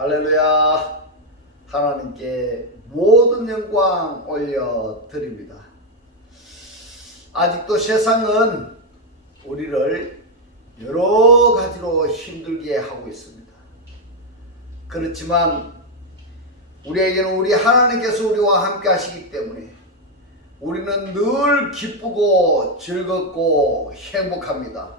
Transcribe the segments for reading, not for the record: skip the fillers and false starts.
할렐루야. 하나님께 모든 영광 올려드립니다. 아직도 세상은 우리를 여러 가지로 힘들게 하고 있습니다. 그렇지만 우리에게는 우리 하나님께서 우리와 함께 하시기 때문에 우리는 늘 기쁘고 즐겁고 행복합니다.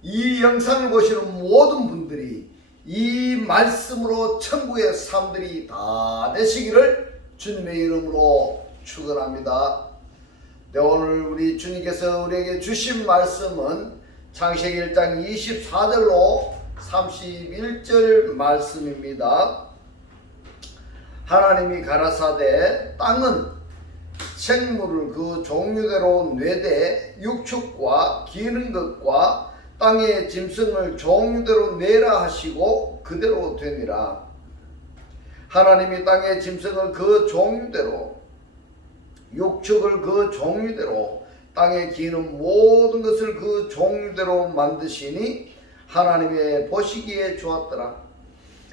이 영상을 보시는 모든 분들이 이 말씀으로 천국의 사람들이 다 되시기를 주님의 이름으로 축원합니다. 네, 오늘 우리 주님께서 우리에게 주신 말씀은 창세기 1장 24절로 31절 말씀입니다. 하나님이 가라사대 땅은 생물을 그 종류대로 내되 육축과 기는 것과 땅의 짐승을 종류대로 내라 하시고 그대로 되니라. 하나님이 땅의 짐승을 그 종류대로 육축을 그 종류대로 땅에 기는 모든 것을 그 종류대로 만드시니 하나님의 보시기에 좋았더라.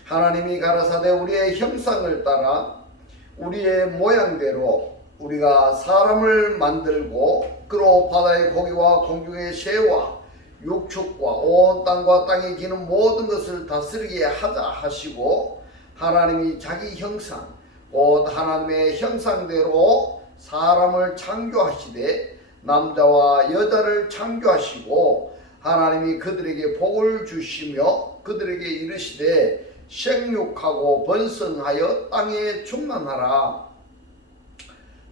하나님이 가라사대 우리의 형상을 따라 우리의 모양대로 우리가 사람을 만들고 그로 바다의 고기와 공중의 새와 육축과 온 땅과 땅에 기는 모든 것을 다스리게 하자 하시고 하나님이 자기 형상 곧 하나님의 형상대로 사람을 창조하시되 남자와 여자를 창조하시고 하나님이 그들에게 복을 주시며 그들에게 이르시되 생육하고 번성하여 땅에 충만하라.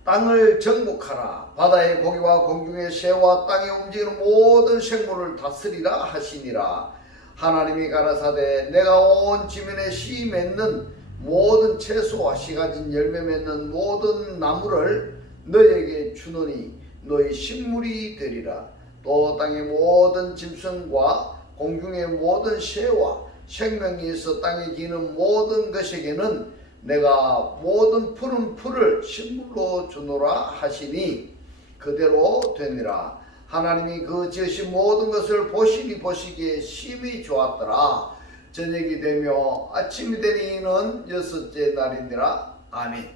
땅을 정복하라. 바다의 고기와 공중의 새와 땅에 움직이는 모든 생물을 다스리라 하시니라. 하나님이 가라사대 내가 온 지면에 씨 맺는 모든 채소와 씨 가진 열매 맺는 모든 나무를 너에게 주노니 너희 식물이 되리라. 또 땅의 모든 짐승과 공중의 모든 새와 생명이 있어 땅에 기는 모든 것에게는 내가 모든 푸른 풀을 식물로 주노라 하시니 그대로 되니라. 하나님이 그 지으신 모든 것을 보시기에 심히 좋았더라. 저녁이 되며 아침이 되니는 여섯째 날이니라. 아멘.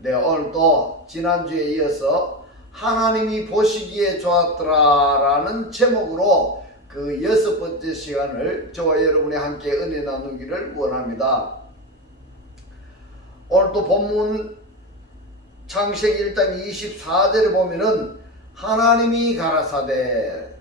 네, 오늘도 지난주에 이어서 하나님이 보시기에 좋았더라 라는 제목으로 그 6번째 시간을 저와 여러분이 함께 은혜 나누기를 원합니다. 오늘도 본문 창세기 1장 24절에 보면은 하나님이 가라사대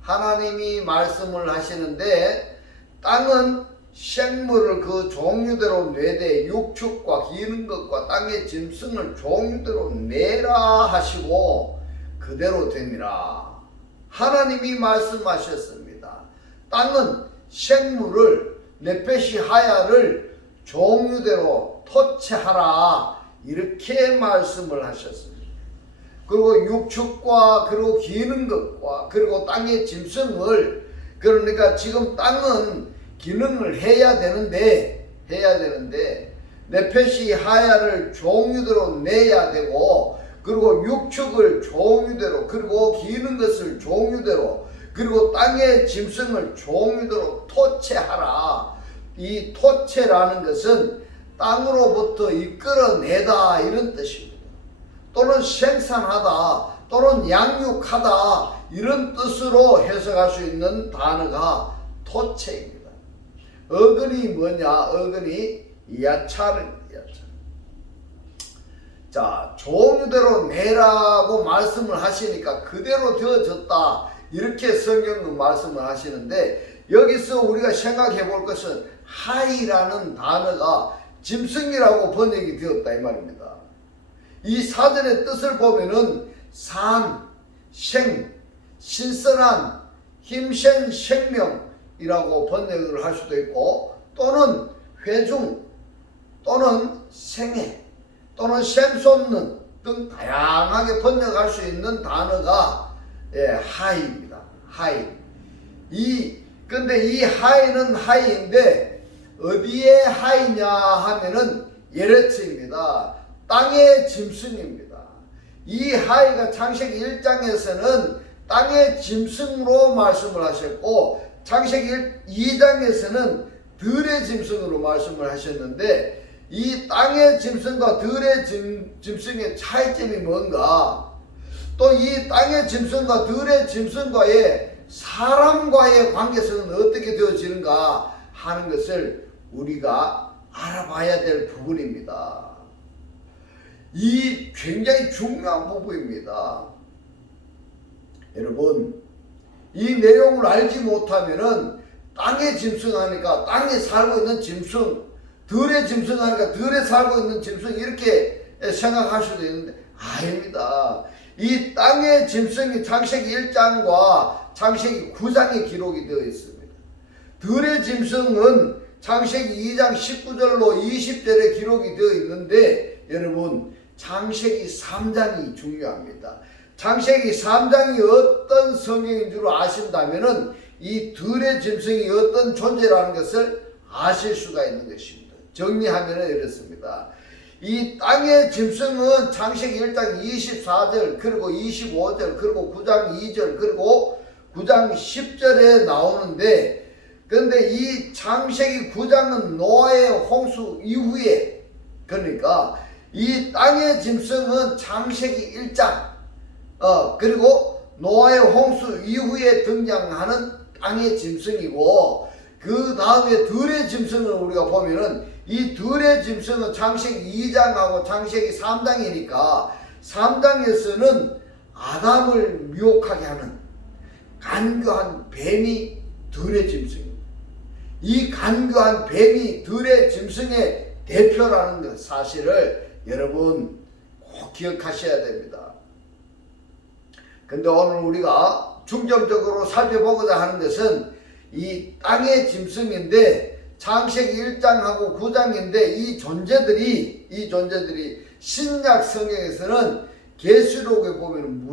하나님이 말씀을 하시는데 땅은 생물을 그 종류대로 내되 육축과 기는 것과 땅의 짐승을 종류대로 내라 하시고 그대로 되니라. 하나님이 말씀하셨습니다. 땅은 생물을 네페시 하야를 종류대로 토체하라 이렇게 말씀을 하셨습니다. 그리고 육축과 그리고 기는 것과 그리고 땅의 짐승을 그러니까 지금 땅은 기능을 해야 되는데 네페시 하야를 종류대로 내야 되고 그리고 육축을 종류대로 그리고 기는 것을 종류대로 그리고 땅의 짐승을 종류대로 토체하라. 이 토체라는 것은 땅으로부터 이끌어내다 이런 뜻입니다. 또는 생산하다 또는 양육하다 이런 뜻으로 해석할 수 있는 단어가 토체입니다. 어근이 뭐냐? 어근이 야차입니다. 자, 종류대로 내라고 말씀을 하시니까 그대로 되어졌다 이렇게 성경은 말씀을 하시는데 여기서 우리가 생각해 볼 것은 하이라는 단어가 짐승이라고 번역이 되었다 이 말입니다. 이 사전의 뜻을 보면은 산, 생, 신선한, 힘센 생명이라고 번역을 할 수도 있고 또는 회중 또는 생애 또는 샘솟는 등 다양하게 번역할 수 있는 단어가 하이입니다. 하이. 근데 이 하이는 하이인데 어디에 하이냐 하면은 예레츠입니다. 땅의 짐승입니다. 이 하이가 창세기 1장에서는 땅의 짐승으로 말씀을 하셨고 창세기 2장에서는 들의 짐승으로 말씀을 하셨는데 이 땅의 짐승과 들의 짐승의 차이점이 뭔가, 또 이 땅의 짐승과 들의 짐승과의 사람과의 관계성은 어떻게 되어지는가 하는 것을 우리가 알아봐야 될 부분입니다. 이 굉장히 중요한 부분입니다. 여러분, 이 내용을 알지 못하면은 땅의 짐승 하니까 땅에 살고 있는 짐승, 들의 짐승 하니까 들에 살고 있는 짐승 이렇게 생각할 수도 있는데 아닙니다. 이 땅의 짐승이 창세기 1장과 창세기 9장에 기록이 되어 있습니다. 들의 짐승은 창세기 2장 19절로 20절에 기록이 되어 있는데 여러분, 창세기 3장이 중요합니다. 창세기 3장이 어떤 성경인 줄 아신다면은 이 들의 짐승이 어떤 존재라는 것을 아실 수가 있는 것입니다. 정리하면 이렇습니다. 이 땅의 짐승은 창세기 1장 24절 그리고 25절 그리고 9장 2절 그리고 9장 10절에 나오는데, 그런데 이 창세기 9장은 노아의 홍수 이후에, 그러니까 이 땅의 짐승은 창세기 1장 그리고 노아의 홍수 이후에 등장하는 땅의 짐승이고, 그 다음에 들의 짐승을 우리가 보면은 이 들의 짐승은 창세기 2장하고 창세기 3장이니까 3장에서는 아담을 미혹하게 하는 간교한 뱀이 들의 짐승입니다. 이 간교한 뱀이 들의 짐승의 대표라는 사실을 여러분 꼭 기억하셔야 됩니다. 근데 오늘 우리가 중점적으로 살펴보고자 하는 것은 이 땅의 짐승인데 창세기 1장하고 9장인데 이 존재들이 신약 성경에서는 계시록에 보면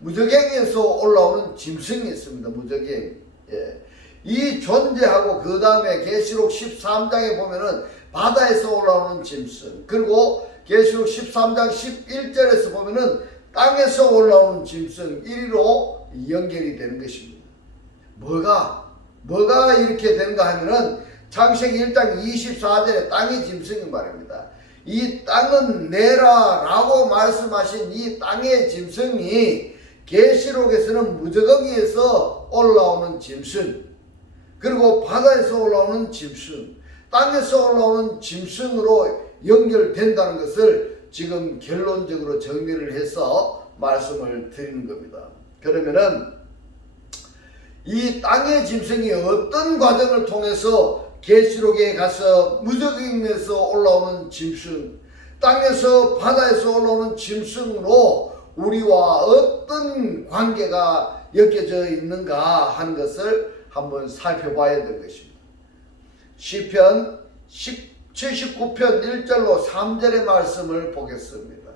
무저갱에서 올라오는 짐승이 있습니다. 무저갱. 예. 이 존재하고 그 다음에 계시록 13장에 보면은 바다에서 올라오는 짐승, 그리고 계시록 13장 11절에서 보면은 땅에서 올라오는 짐승 1위로 연결이 되는 것입니다. 뭐가 이렇게 되는가 하면은 창세기 1장 24절에 땅의 짐승이 말입니다. 이 땅은 내라 라고 말씀하신 이 땅의 짐승이 계시록에서는 무저갱이에서 올라오는 짐승, 그리고 바다에서 올라오는 짐승, 땅에서 올라오는 짐승으로 연결된다는 것을 지금 결론적으로 정리를 해서 말씀을 드리는 겁니다. 그러면은 이 땅의 짐승이 어떤 과정을 통해서 계시록에 가서 무저갱에서 올라오는 짐승, 땅에서 바다에서 올라오는 짐승으로 우리와 어떤 관계가 엮여져 있는가 하는 것을 한번 살펴봐야 될 것입니다. 시편 79편 1절로 3절의 말씀을 보겠습니다.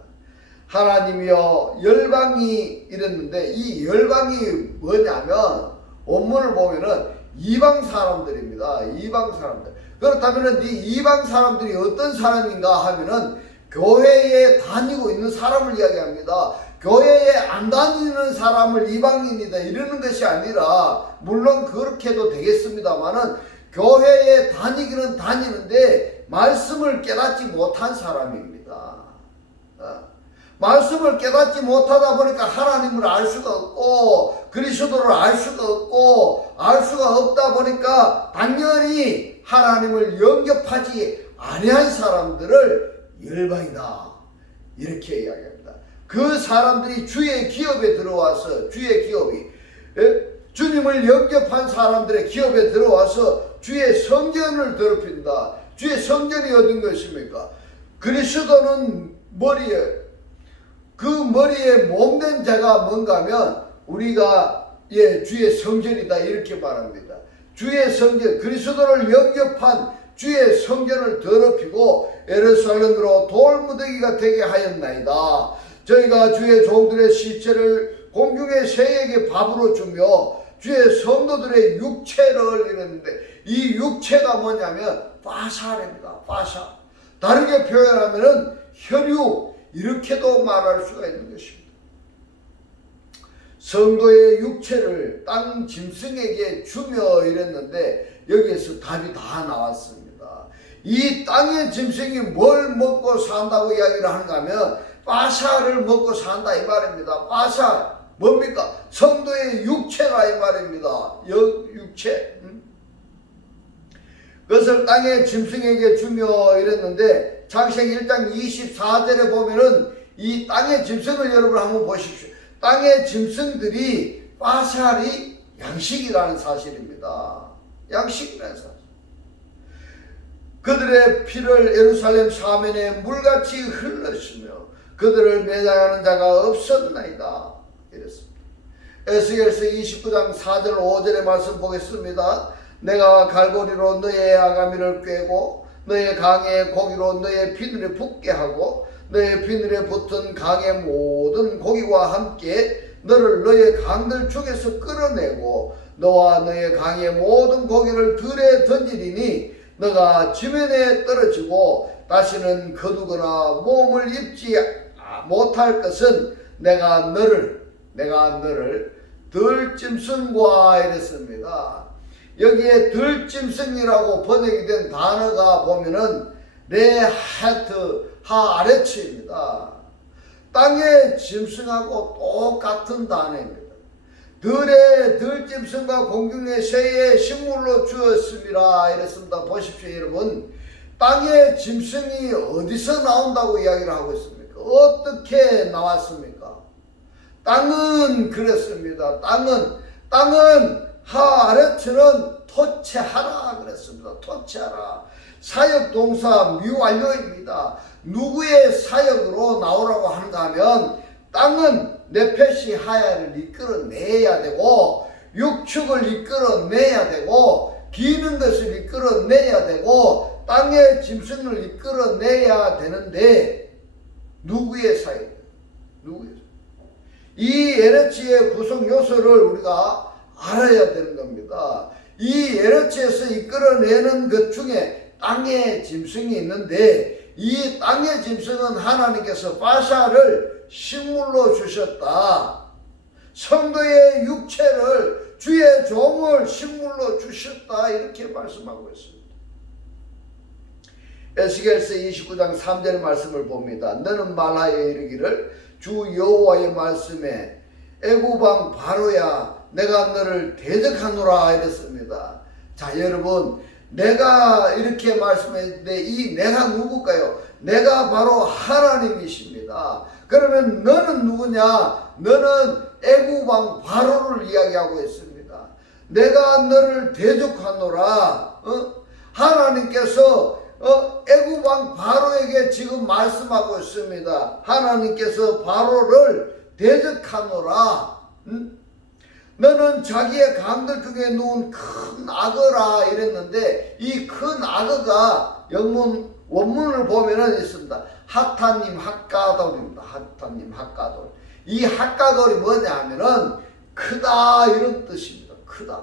하나님이여 열방이 이랬는데 이 열방이 뭐냐면 원문을 보면은 이방 사람들입니다. 이방 사람들. 그렇다면 이 이방 사람들이 어떤 사람인가 하면은 교회에 다니고 있는 사람을 이야기합니다. 교회에 안 다니는 사람을 이방인이다 이러는 것이 아니라, 물론 그렇게도 되겠습니다만은 교회에 다니기는 다니는데 말씀을 깨닫지 못한 사람입니다. 말씀을 깨닫지 못하다 보니까 하나님을 알 수가 없고 그리스도를 알 수가 없고 알 수가 없다 보니까 당연히 하나님을 영접하지 아니한 사람들을 열방이다 이렇게 이야기합니다. 그 사람들이 주의 기업에 들어와서 주님을 영접한 사람들의 기업에 들어와서 주의 성전을 더럽힌다. 주의 성전이 어딘 것입니까? 그리스도는 머리에, 그 머리에 몸된 자가 뭔가 하면 우리가 주의 성전이다 이렇게 말합니다. 주의 성전, 그리스도를 영접한 주의 성전을 더럽히고 예루살렘으로 돌무더기가 되게 하였나이다. 저희가 주의 종들의 시체를 공중의 새에게 밥으로 주며 주의 성도들의 육체를 이랬는데, 이 육체가 뭐냐면 파샤입니다. 파샤. 다르게 표현하면은 혈육, 이렇게도 말할 수가 있는 것입니다. 성도의 육체를 땅 짐승에게 주며 이랬는데, 여기에서 답이 다 나왔습니다. 이 땅의 짐승이 뭘 먹고 산다고 이야기를 하는가 하면 파샤를 먹고 산다 이 말입니다. 파샤 뭡니까? 성도의 육체가 이 말입니다. 육체. 그것을 땅의 짐승에게 주며 이랬는데 창세기 1장 24절에 보면은 이 땅의 짐승을 여러분 한번 보십시오. 땅의 짐승들이 파샬이 양식이라는 사실입니다. 양식이라는 사실. 그들의 피를 예루살렘 사면에 물같이 흘렀으며 그들을 매장하는 자가 없었나이다. 이랬습니다. 에스겔서 29장 4절 5절의 말씀 보겠습니다. 내가 갈고리로 너의 아가미를 꿰고 너의 강의 고기로 너의 비늘에 붙게 하고 너의 비늘에 붙은 강의 모든 고기와 함께 너를 너의 강들 중에서 끌어내고 너와 너의 강의 모든 고기를 들에 던지리니 너가 지면에 떨어지고 다시는 거두거나 몸을 입지 못할 것은 내가 너를 들짐승과 이랬습니다. 여기에 들짐승이라고 번역이 된 단어가 보면은 레하트 하아레츠입니다. 땅의 짐승하고 똑같은 단어입니다. 들짐승과 공중의 새의 식물로 주었습니다. 이랬습니다. 보십시오 여러분. 땅의 짐승이 어디서 나온다고 이야기를 하고 있습니까? 어떻게 나왔습니까? 땅은 그랬습니다. 땅은 하아레츠는 토체하라 그랬습니다. 토체하라. 사역 동사 미완료입니다. 누구의 사역으로 나오라고 하는가 하면 땅은 네페시 하야를 이끌어내야 되고 육축을 이끌어내야 되고 기는 것을 이끌어내야 되고 땅의 짐승을 이끌어내야 되는데 누구의 사역? 누구의 사역? 이 에레치의 구성 요소를 우리가 알아야 되는 겁니다. 이 에레치에서 이끌어내는 것 중에 땅의 짐승이 있는데 이 땅의 짐승은 하나님께서 파샤를 식물로 주셨다. 성도의 육체를 주의 종을 식물로 주셨다. 이렇게 말씀하고 있습니다. 에스겔서 29장 3절의 말씀을 봅니다. 너는 말하여 이르기를 주 여호와의 말씀에 애굽왕 바로야 내가 너를 대적하노라 이랬습니다. 자 여러분, 내가 이렇게 말씀했는데 이 내가 누굴까요? 내가 바로 하나님이십니다. 그러면 너는 누구냐? 너는 애굽왕 바로를 이야기하고 있습니다. 내가 너를 대적하노라. 하나님께서 애굽왕 바로에게 지금 말씀하고 있습니다. 하나님께서 바로를 대적하노라. 너는 자기의 강들 중에 누운 큰 악어라 이랬는데 이 큰 악어가 원문을 보면은 있습니다. 하타님 핫가돌입니다. 하타님 핫가돌. 이 핫가돌이 뭐냐 하면은 크다 이런 뜻입니다. 크다.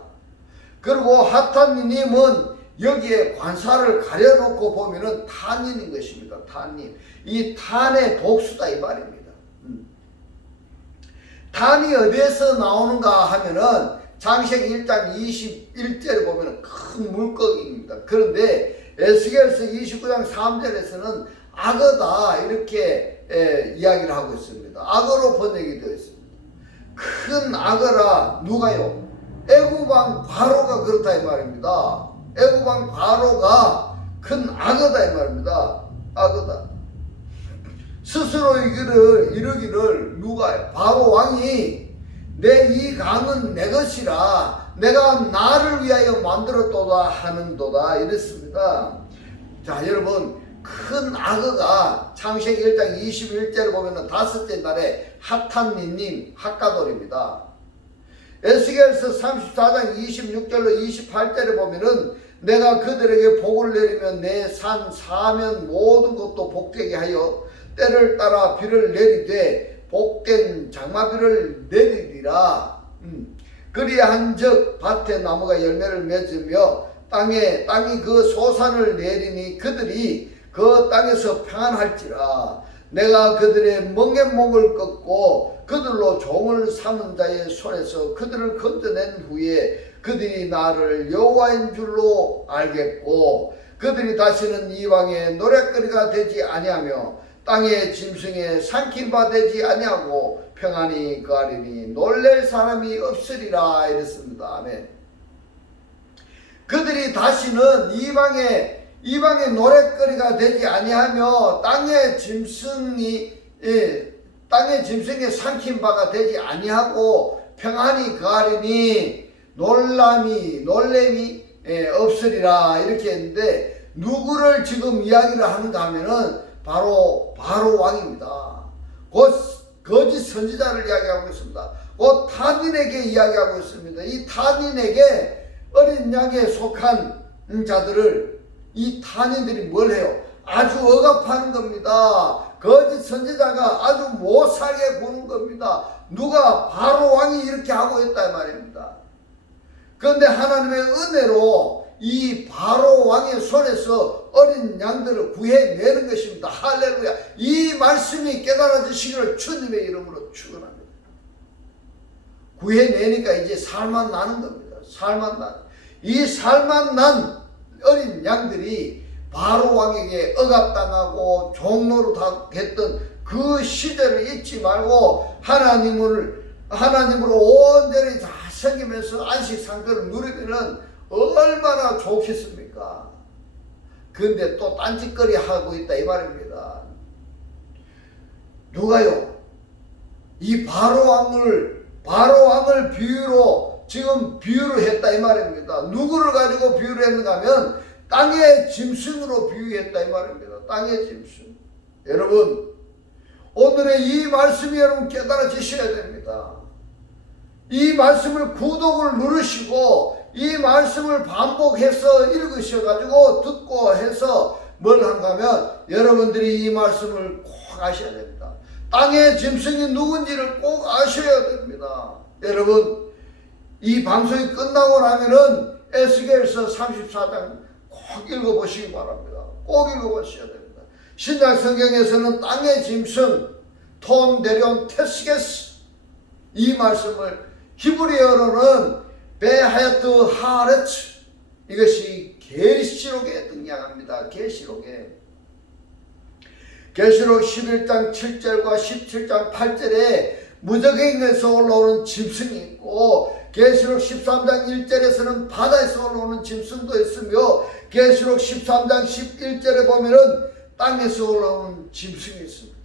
그리고 하타님은 여기에 관사를 가려놓고 보면은 탄인인 것입니다. 탄인. 이 탄의 복수다 이 말입니다. 탄이 어디에서 나오는가 하면은 창세기 1장 21절에 보면은 큰 물고기입니다. 그런데 에스겔서 29장 3절에서는 악어다 이렇게 이야기를 하고 있습니다. 악어로 번역이 되어 있습니다. 큰 악어라 누가요? 애굽왕 바로가 그렇다 이 말입니다. 애굽왕 바로가 큰 악어다 이 말입니다. 악어다. 스스로 이르기를 누가 바로 왕이 내 이 강은 내 것이라 내가 나를 위하여 만들었도다 하는도다 이랬습니다. 자 여러분, 큰 악어가 창세기 1장 21절에 보면은 다섯째 날에 핫탄니님 핫가돌입니다. 에스겔서 34장 26절로 28절에 보면은 내가 그들에게 복을 내리면 내 산 사면 모든 것도 복되게 하여 때를 따라 비를 내리되 복된 장마비를 내리리라. 그리한즉 밭에 나무가 열매를 맺으며 땅이 그 소산을 내리니 그들이 그 땅에서 평안할지라. 내가 그들의 멍에목을 꺾고 그들로 종을 삼은 자의 손에서 그들을 건져낸 후에 그들이 나를 여호와인 줄로 알겠고 그들이 다시는 이방의 노랫거리가 되지 아니하며 땅의 짐승에 삼킨 바 되지 아니하고 평안히 거하리니 놀랄 사람이 없으리라 이랬습니다. 아멘. 그들이 다시는 이방의 노랫거리가 되지 아니하며 땅의 짐승에 삼킨 바가 되지 아니하고 평안히 거하리니 놀램이 없으리라 이렇게 했는데 누구를 지금 이야기를 하는가 하면은 바로 왕입니다. 곧 거짓 선지자를 이야기하고 있습니다. 곧 탄인에게 이야기하고 있습니다. 이 탄인에게 어린 양에 속한 자들을 이 탄인들이 뭘 해요? 아주 억압하는 겁니다. 거짓 선지자가 아주 못살게 구는 겁니다. 누가 바로 왕이 이렇게 하고 있다 말입니다. 그런데 하나님의 은혜로 이 바로 왕의 손에서 어린 양들을 구해내는 것입니다. 할렐루야. 이 말씀이 깨달아지시기를 주님의 이름으로 축원합니다. 구해내니까 이제 살만 나는 겁니다. 이 살만 난 어린 양들이 바로 왕에게 억압당하고 종노릇했던 그 시대를 잊지 말고 하나님으로 온전히 다 섬기면서 안식상태를 누리면 얼마나 좋겠습니까? 그런데 또 딴짓거리 하고 있다 이 말입니다. 누가요? 이 바로 왕을 비유로 했다 이 말입니다. 누구를 가지고 비유를 했는가 하면 땅의 짐승으로 비유했다 이 말입니다. 땅의 짐승. 여러분 오늘의 이 말씀이 여러분 깨달아지셔야 됩니다. 이 말씀을 구독을 누르시고 이 말씀을 반복해서 읽으셔가지고 듣고 해서 뭘 한가 하면 여러분들이 이 말씀을 꼭 아셔야 됩니다. 땅의 짐승이 누군지를 꼭 아셔야 됩니다. 여러분 이 방송이 끝나고 나면은 에스겔서 34장 꼭 읽어보시기 바랍니다. 꼭 읽어보셔야 됩니다. 신약 성경에서는 땅의 짐승 톤 데리온 테스게스 이 말씀을 히브리어로는 베하야트 하레츠 이것이 계시록에 등장합니다. 계시록 11장 7절과 17장 8절에 무적행에서 올라오는 짐승이 있고 계시록 13장 1절에서는 바다에서 올라오는 짐승도 있으며 계시록 13장 11절에 보면은 땅에서 올라오는 짐승이 있습니다.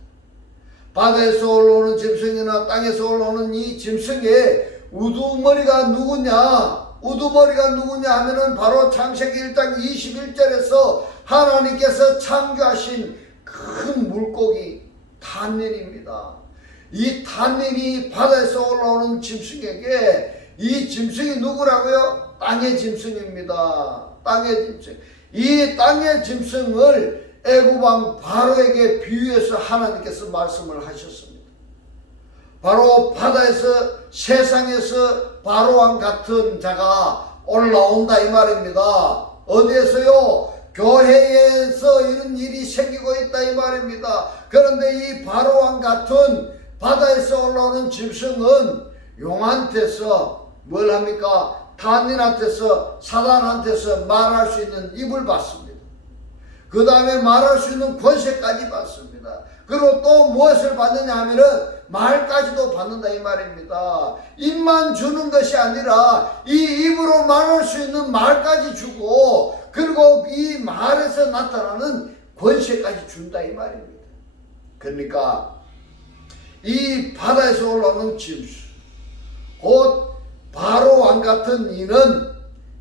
바다에서 올라오는 짐승이나 땅에서 올라오는 이 짐승의 우두머리가 누구냐 하면은 바로 창세기 1장 21절에서 하나님께서 창조하신 큰 물고기 탄닌입니다. 이 탄닌이 바다에서 올라오는 짐승에게 이 짐승이 누구라고요? 땅의 짐승입니다. 땅의 짐승. 이 땅의 짐승을 애굽왕 바로에게 비유해서 하나님께서 말씀을 하셨습니다. 바로 바다에서 세상에서 바로왕 같은 자가 올라온다 이 말입니다. 어디에서요? 교회에서 이런 일이 생기고 있다 이 말입니다. 그런데 이 바로왕 같은 바다에서 올라오는 짐승은 용한테서 뭘 합니까? 탄닌한테서 사단한테서 말할 수 있는 입을 받습니다. 그 다음에 말할 수 있는 권세까지 받습니다. 그리고 또 무엇을 받느냐 하면은 말까지도 받는다 이 말입니다. 입만 주는 것이 아니라 이 입으로 말할 수 있는 말까지 주고 그리고 이 말에서 나타나는 권세까지 준다 이 말입니다. 그러니까 이 바다에서 올라오는 짐승 곧 바로 왕 같은 이는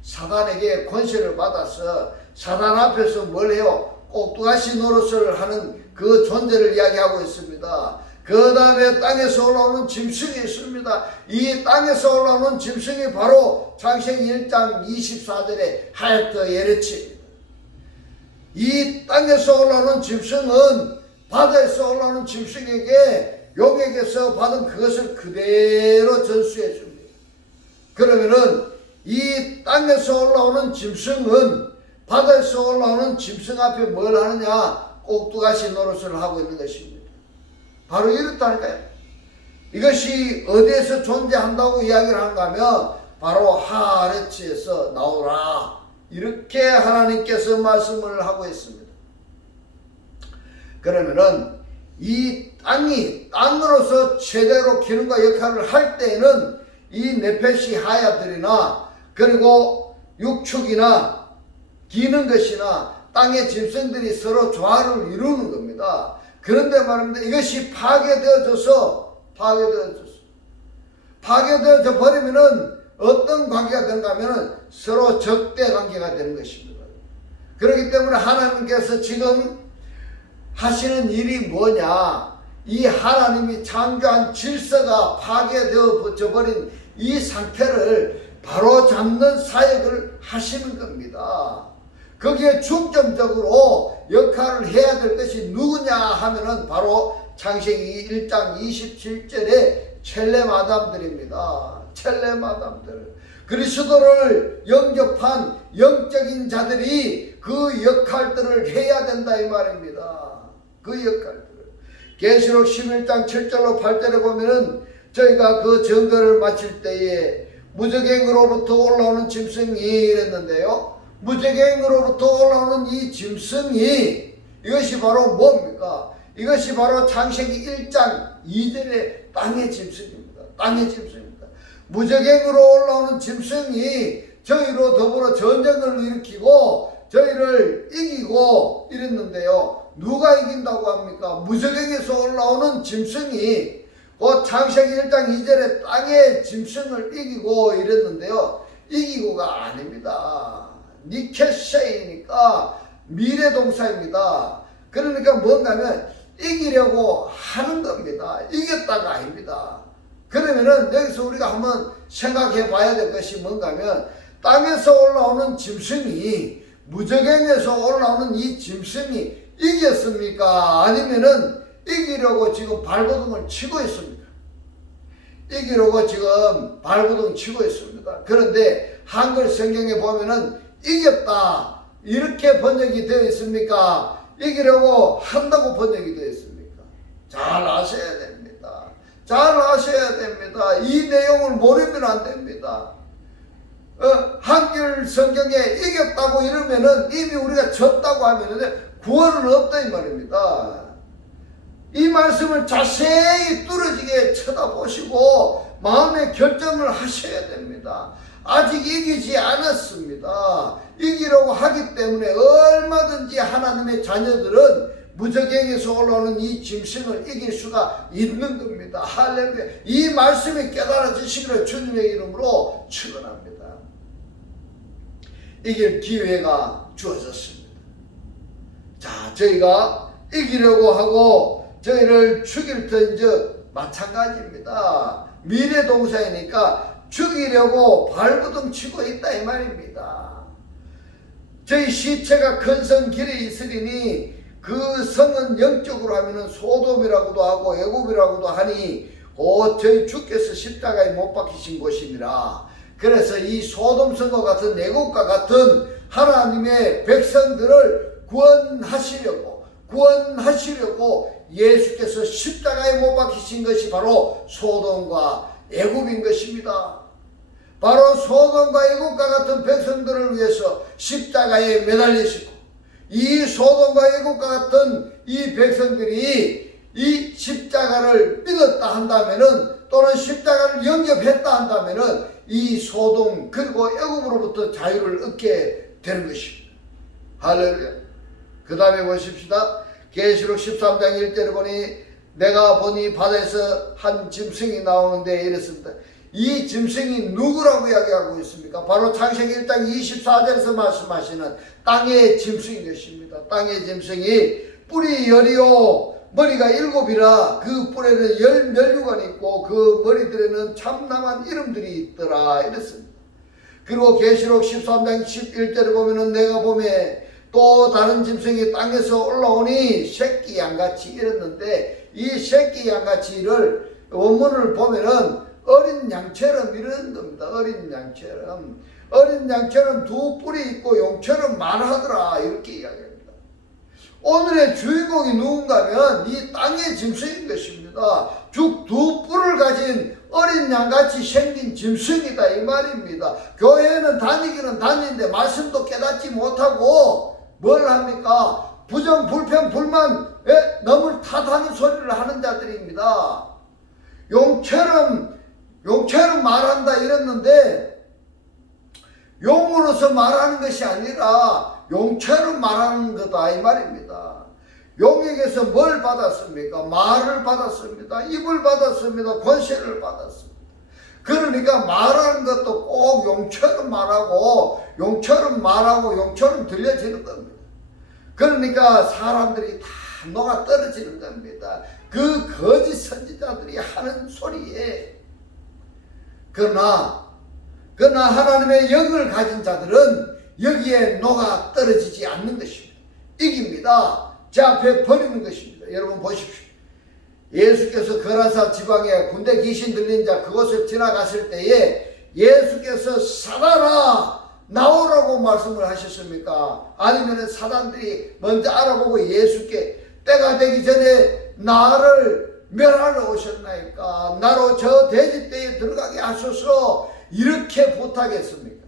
사단에게 권세를 받아서 사단 앞에서 뭘 해요? 꼭두가시 노릇을 하는 그 존재를 이야기하고 있습니다. 그 다음에 땅에서 올라오는 짐승이 있습니다. 이 땅에서 올라오는 짐승이 바로 창세기 1장 24절에 하야트 예레치입니다. 이 땅에서 올라오는 짐승은 바다에서 올라오는 짐승에게 용에게서 받은 그것을 그대로 전수해 줍니다. 그러면은 이 땅에서 올라오는 짐승은 바다에서 올라오는 짐승 앞에 뭘 하느냐? 꼭두가시 노릇을 하고 있는 것입니다. 바로 이렇다니까요. 이것이 어디에서 존재한다고 이야기를 하는가 하면 바로 하아레츠에서 나오라. 이렇게 하나님께서 말씀을 하고 있습니다. 그러면은 이 땅이 땅으로서 제대로 기능과 역할을 할 때에는 이 네페시 하야들이나 그리고 육축이나 기는 것이나 땅의 짐승들이 서로 조화를 이루는 겁니다. 그런데 말입니다. 이것이 파괴되어져 버리면은 어떤 관계가 되는가 하면은 서로 적대 관계가 되는 것입니다. 그렇기 때문에 하나님께서 지금 하시는 일이 뭐냐? 이 하나님이 창조한 질서가 파괴되어져 버린 이 상태를 바로 잡는 사역을 하시는 겁니다. 거기에 중점적으로 역할을 해야 될 것이 누구냐 하면은 바로 창세기 1장 27절에 첼레마담들입니다. 첼레마담들. 그리스도를 영접한 영적인 자들이 그 역할들을 해야 된다 이 말입니다. 그 역할들을. 계시록 11장 7절로 8절에 보면은 저희가 그 증거를 마칠 때에 무저갱으로부터 올라오는 짐승이 이랬는데요. 무저갱으로부터 올라오는 이 짐승이 이것이 바로 뭡니까? 이것이 바로 창세기 1장 2절의 땅의 짐승입니다. 땅의 짐승입니다. 무저갱으로 올라오는 짐승이 저희로 더불어 전쟁을 일으키고 저희를 이기고 이랬는데요. 누가 이긴다고 합니까? 무저갱에서 올라오는 짐승이 그 창세기 1장 2절에 땅의 짐승을 이기고 이랬는데요. 이기고가 아닙니다. 니케세이니까 미래동사입니다. 그러니까 뭔가 하면 이기려고 하는 겁니다. 이겼다가 아닙니다. 그러면은 여기서 우리가 한번 생각해 봐야 될 것이 뭔가 하면 땅에서 올라오는 짐승이 무저갱에서 올라오는 이 짐승이 이겼습니까? 아니면은 이기려고 지금 발버둥을 치고 있습니까? 이기려고 지금 발버둥 치고 있습니다. 그런데 한글 성경에 보면은 이겼다 이렇게 번역이 되어 있습니까? 이기려고 한다고 번역이 되어 있습니까? 잘 아셔야 됩니다. 잘 아셔야 됩니다. 이 내용을 모르면 안 됩니다. 한글 성경에 이겼다고 이러면은 이미 우리가 졌다고 하면은 구원은 없다 이 말입니다. 이 말씀을 자세히 뚫어지게 쳐다보시고 마음의 결정을 하셔야 됩니다. 아직 이기지 않았습니다. 이기려고 하기 때문에 얼마든지 하나님의 자녀들은 무저갱에서 올라오는 이 짐승을 이길 수가 있는 겁니다. 할렐루야. 이 말씀이 깨달아지시기를 주님의 이름으로 축원합니다. 이길 기회가 주어졌습니다. 자, 저희가 이기려고 하고 저희를 죽일 터인즉 마찬가지입니다. 미래동사이니까 죽이려고 발버둥 치고 있다 이 말입니다. 저희 시체가 큰 성 길에 있으리니 그 성은 영적으로 하면은 소돔이라고도 하고 애굽이라고도 하니 곧 저희 주께서 십자가에 못 박히신 곳이니라. 그래서 이 소돔성과 같은 애굽과 같은 하나님의 백성들을 구원하시려고 예수께서 십자가에 못 박히신 것이 바로 소돔과 애굽인 것입니다. 바로 소돔과 애굽과 같은 백성들을 위해서 십자가에 매달리시고 이 소돔과 애굽과 같은 이 백성들이 이 십자가를 믿었다 한다면은 또는 십자가를 영접했다 한다면은 이 소돔 그리고 애굽으로부터 자유를 얻게 되는 것입니다. 할렐루야. 그 다음에 보십시다. 계시록 13장 1절에 보니 내가 보니 바다에서 한 짐승이 나오는데 이랬습니다. 이 짐승이 누구라고 이야기하고 있습니까? 바로 창세기 1장 24절에서 말씀하시는 땅의 짐승인 것입니다. 땅의 짐승이 뿔이 열이요 머리가 7이라 그 뿔에는 10면류관이 있고 그 머리들에는 참남한 이름들이 있더라 이랬습니다. 그리고 계시록 13장 11절에 보면은 내가 보매 또 다른 짐승이 땅에서 올라오니 새끼 양같이 이랬는데 이 새끼 양같이를 원문을 보면은 어린 양처럼 이러는 겁니다. 어린 양처럼. 어린 양처럼 두 뿔이 있고 용처럼 말하더라 이렇게 이야기합니다. 오늘의 주인공이 누군가 하면 이 땅의 짐승인 것입니다. 두 뿔을 가진 어린 양같이 생긴 짐승이다 이 말입니다. 교회는 다니기는 다니는데 말씀도 깨닫지 못하고 뭘 합니까? 부정 불평 불만에 너무 탓하는 소리를 하는 자들입니다. 용처럼 말한다 이랬는데 용으로서 말하는 것이 아니라 용처럼 말하는 거다 이 말입니다. 용에게서 뭘 받았습니까? 말을 받았습니다. 입을 받았습니다. 권세를 받았습니다. 그러니까 말하는 것도 꼭 용처럼 말하고 용처럼 들려지는 겁니다. 그러니까 사람들이 다 녹아 떨어지는 겁니다. 그 거짓 선지자들이 하는 소리에. 그러나 하나님의 영을 가진 자들은 여기에 녹아 떨어지지 않는 것입니다. 이깁니다. 제 앞에 버리는 것입니다. 여러분 보십시오. 예수께서 거라사 지방에 군대 귀신 들린 자 그곳을 지나갔을 때에 예수께서 사단아 나오라고 말씀을 하셨습니까? 아니면 사단들이 먼저 알아보고 예수께 때가 되기 전에 나를 멸하러 오셨나이까? 나로 저 돼지떼에 들어가게 하소서 이렇게 부탁했습니까?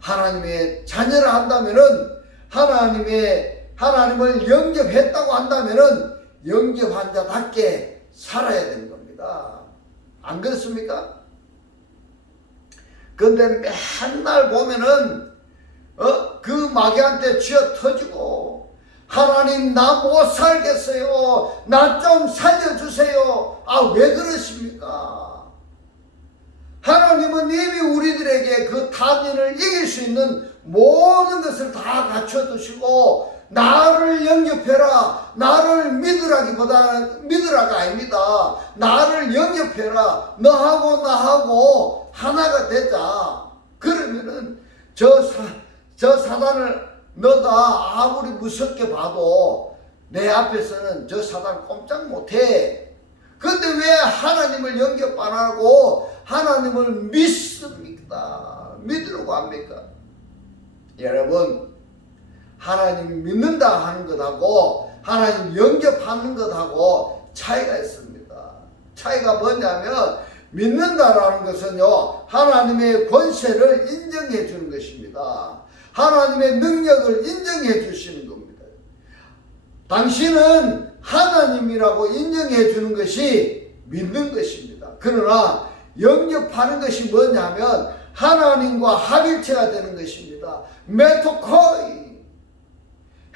하나님의 자녀를 한다면은 하나님을 영접했다고 한다면은 영접한 자답게 살아야 되는 겁니다. 안 그렇습니까? 근데 맨날 보면은 그 마귀한테 쥐어 터지고 하나님 나 못 살겠어요. 나 좀 살려주세요. 아, 왜 그러십니까? 하나님은 이미 우리들에게 그 타진을 이길 수 있는 모든 것을 다 갖춰두시고 나를 영접해라. 나를 믿으라가 아닙니다. 나를 영접해라. 너하고 나하고 하나가 되자. 그러면은 저 사단을 너가 아무리 무섭게 봐도 내 앞에서는 저 사단 꼼짝 못해. 근데 왜 하나님을 영접 안 하고 하나님을 믿습니까? 믿으려고 합니까? 여러분, 하나님 믿는다 하는 것하고 하나님 영접하는 것하고 차이가 있습니다. 차이가 뭐냐면 믿는다라는 것은요, 하나님의 권세를 인정해 주는 것입니다. 하나님의 능력을 인정해 주시는 겁니다. 당신은 하나님이라고 인정해 주는 것이 믿는 것입니다. 그러나 영접하는 것이 뭐냐면 하나님과 합일체가 되는 것입니다. 메토코이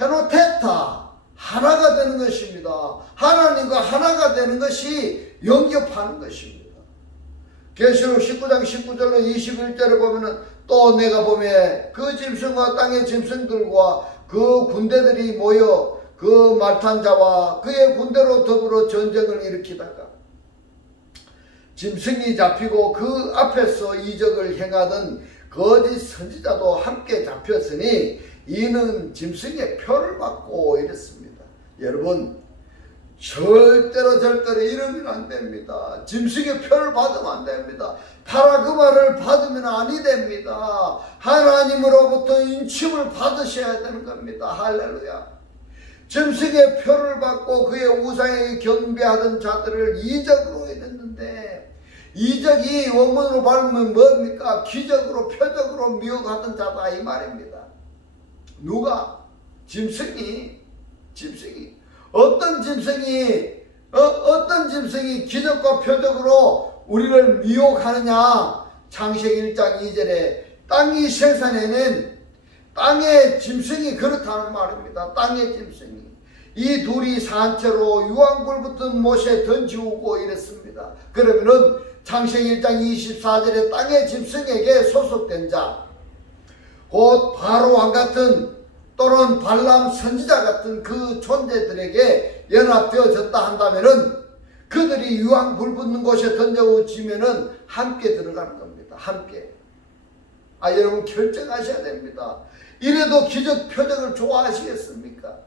헤노테타 하나가 되는 것입니다. 하나님과 하나가 되는 것이 영접하는 것입니다. 계시록 19장 19절로 21절에 보면은 또 내가 보매 그 짐승과 땅의 짐승들과 그 군대들이 모여 그 말탄 자와 그의 군대로 더불어 전쟁을 일으키다가 짐승이 잡히고 그 앞에서 이적을 행하던 거짓 선지자도 함께 잡혔으니 이는 짐승의 표를 받고 이랬습니다. 여러분, 절대로 이러면 안 됩니다. 짐승의 표를 받으면 안 됩니다. 파라그마를 받으면 아니 됩니다. 하나님으로부터 인침을 받으셔야 되는 겁니다. 할렐루야. 짐승의 표를 받고 그의 우상에게 경배하던 자들을 이적으로 이랬는데, 이적이 원문으로 발음은 뭡니까? 기적으로 표적으로 미혹하던 자다 이 말입니다. 누가? 짐승이 어떤 짐승이 기적과 표적으로 우리를 미혹하느냐? 창세기 1장 2절에 땅이 생산해낸 땅의 짐승이 그렇다는 말입니다. 땅의 짐승이 이 둘이 산채로 유황불 붙은 못에 던지우고 이랬습니다. 그러면은 창세기 1장 24절에 땅의 짐승에게 소속된 자, 곧 바로 왕 같은 또는 발람 선지자 같은 그 존재들에게 연합되어졌다 한다면은 그들이 유황 불 붙는 곳에 던져지면은 함께 들어가는 겁니다. 함께. 여러분 결정하셔야 됩니다. 이래도 기적 표적을 좋아하시겠습니까?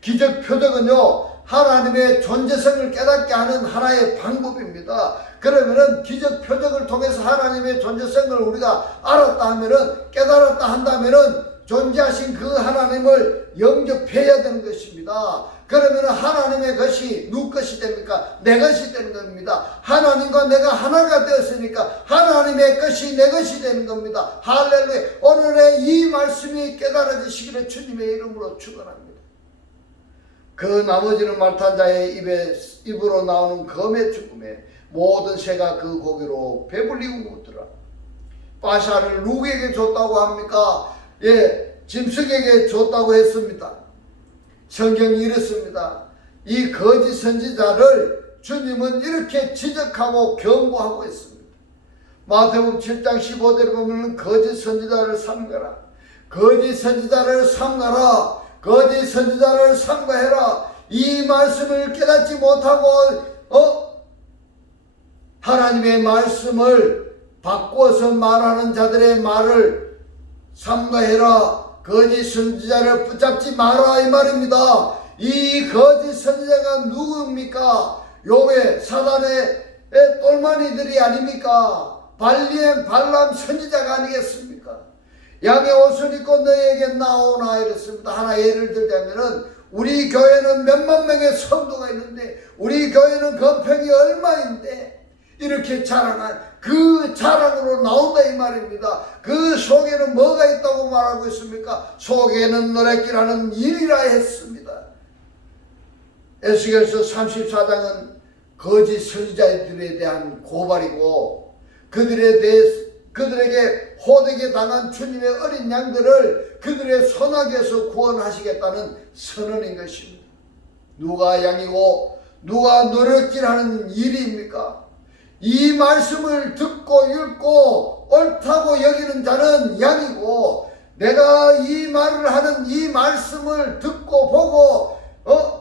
기적 표적은요, 하나님의 존재성을 깨닫게 하는 하나의 방법입니다. 그러면은 기적 표적을 통해서 하나님의 존재성을 우리가 알았다 하면은, 깨달았다 한다면은 존재하신 그 하나님을 영접해야 되는 것입니다. 그러면 하나님의 것이 누구 것이 됩니까? 내 것이 되는 겁니다. 하나님과 내가 하나가 되었으니까 하나님의 것이 내 것이 되는 겁니다. 할렐루야. 오늘의 이 말씀이 깨달아지시기를 주님의 이름으로 축원합니다. 그 나머지는 말탄 자의 입으로 나오는 검의 죽음에 모든 새가 그 고기로 배불리고 묻더라. 바샤를 누구에게 줬다고 합니까? 짐승에게 줬다고 했습니다. 성경이 이렇습니다. 이 거짓 선지자를 주님은 이렇게 지적하고 경고하고 있습니다. 마태복음 7장 15절에 보면 거짓 선지자를 삼가라. 거짓 선지자를 삼가라. 거짓 선지자를 삼가해라. 이 말씀을 깨닫지 못하고 하나님의 말씀을 바꿔서 말하는 자들의 말을 삼가해라. 거짓 선지자를 붙잡지 마라 이 말입니다. 이 거짓 선지자가 누굽니까? 요괴 사단의 똘마니들이 아닙니까? 발람 선지자가 아니겠습니까? 양의 옷을 입고 너에게 나오나 이랬습니다. 하나 예를 들자면은 우리 교회는 몇만 명의 성도가 있는데 우리 교회는 건평이 얼마인데 이렇게 자랑한 그 자랑으로 나온다 이 말입니다. 그 속에는 뭐가 있다고 말하고 있습니까? 속에는 노랫기라는 일이라 했습니다. 에스겔서 34장은 거짓 선지자들에 대한 고발이고 그들에게 호되게 당한 주님의 어린 양들을 그들의 손아귀에서 구원하시겠다는 선언인 것입니다. 누가 양이고 누가 노랫기라는 일입니까? 이 말씀을 듣고 읽고 옳다고 여기는 자는 양이고 내가 이 말을 하는 이 말씀을 듣고 보고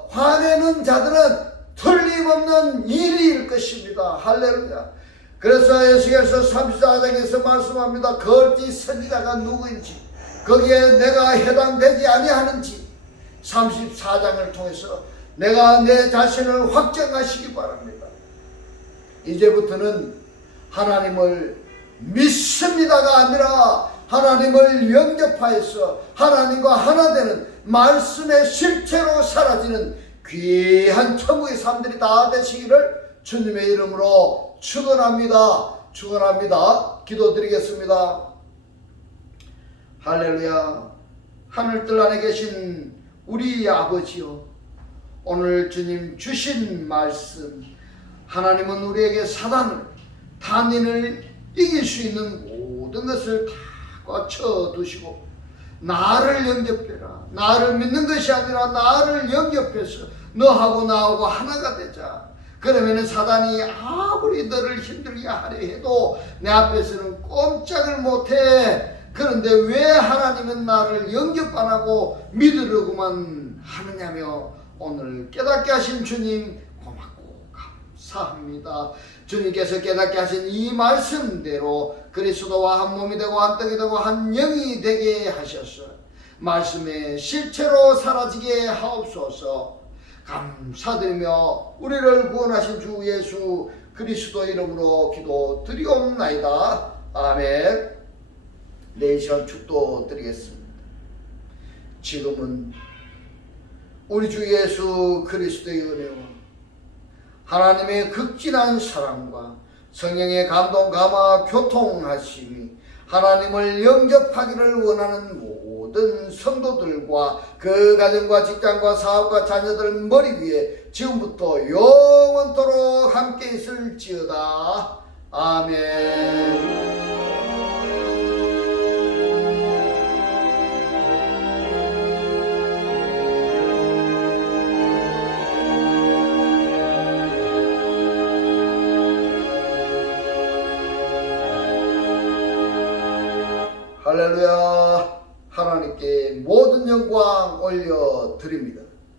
화내는 자들은 틀림없는 일일 것입니다. 할렐루야. 그래서 에스겔서 34장에서 말씀합니다. 거짓 선지자가 누구인지 거기에 내가 해당되지 아니하는지 34장을 통해서 내가 내 자신을 확정하시기 바랍니다. 이제부터는 하나님을 믿습니다가 아니라 하나님을 영접하여서 하나님과 하나 되는 말씀의 실체로 사라지는 귀한 천국의 삶들이 다 되시기를 주님의 이름으로 축원합니다. 축원합니다. 기도드리겠습니다. 할렐루야. 하늘들 안에 계신 우리 아버지요, 오늘 주님 주신 말씀, 하나님은 우리에게 사단을, 탄인을 이길 수 있는 모든 것을 다 꽂혀두시고 나를 영접해라. 나를 믿는 것이 아니라 나를 영접해서 너하고 나하고 하나가 되자. 그러면 사단이 아무리 너를 힘들게 하려 해도 내 앞에서는 꼼짝을 못해. 그런데 왜 하나님은 나를 영접 안 하고 믿으려고만 하느냐며 오늘 깨닫게 하신 주님 고맙고 감사합니다. 주님께서 깨닫게 하신 이 말씀대로 그리스도와 한 몸이 되고 한 떡이 되고 한 영이 되게 하셔서 말씀의 실체로 사라지게 하옵소서. 감사드리며 우리를 구원하신 주 예수 그리스도 이름으로 기도드리옵나이다. 아멘. 내 시간 축도 드리겠습니다. 지금은 우리 주 예수 그리스도의 은혜와 하나님의 극진한 사랑과 성령의 감동 감화 교통하심이 하나님을 영접하기를 원하는 모든 성도들과 그 가정과 직장과 사업과 자녀들 머리 위에 지금부터 영원토록 함께 있을지어다. 아멘. 할렐루야. 하나님께 모든 영광 올려드립니다.